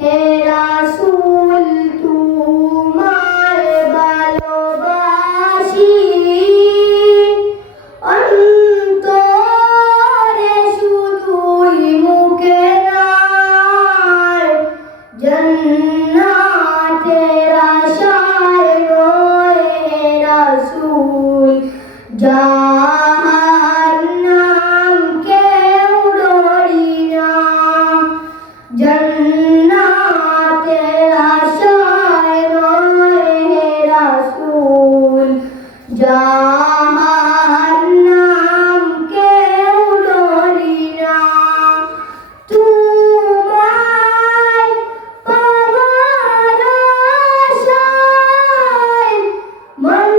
হে রাসূল তোমায় ভালোবাসি, অন্তরে শুধুই মুখে নয়, জান্নাতের আশায় নয় হে রাসূল, জাহান্নাম কেউ ডরি না, জান্নাতের আশায় নয় হে রাসূল, জাহান্নাম কেউ ডরি না। তোমায় পাওয়ার আশায় মন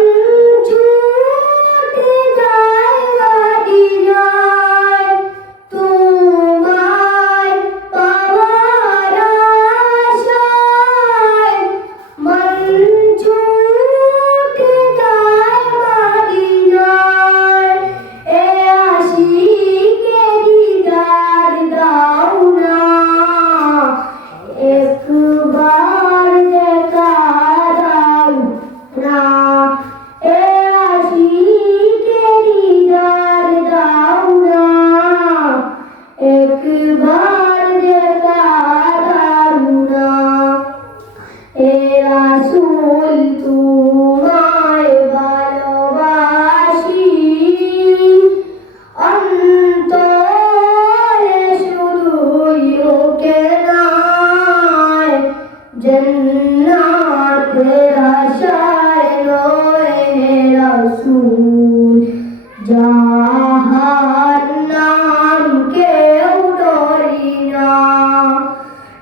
ছুটে যায় মদিনায়, তোমায় পাওয়ার আশায় মন ছুটে যায় মদিনায়। এ আশিকে দিদার দাও না, একবার দেখা দাও না, এ আশিকে দিদার দাও না, একবার দেখা দাও না। হে রাসূল তোমায় ভালোবাসি, অন্তরে শুধুই মুখে নয়, জান্নাতের আশায় নয় হে রাসূল, জাহান্নাম কেউ ডরি না,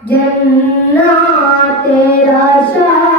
জান্নাতের আশায়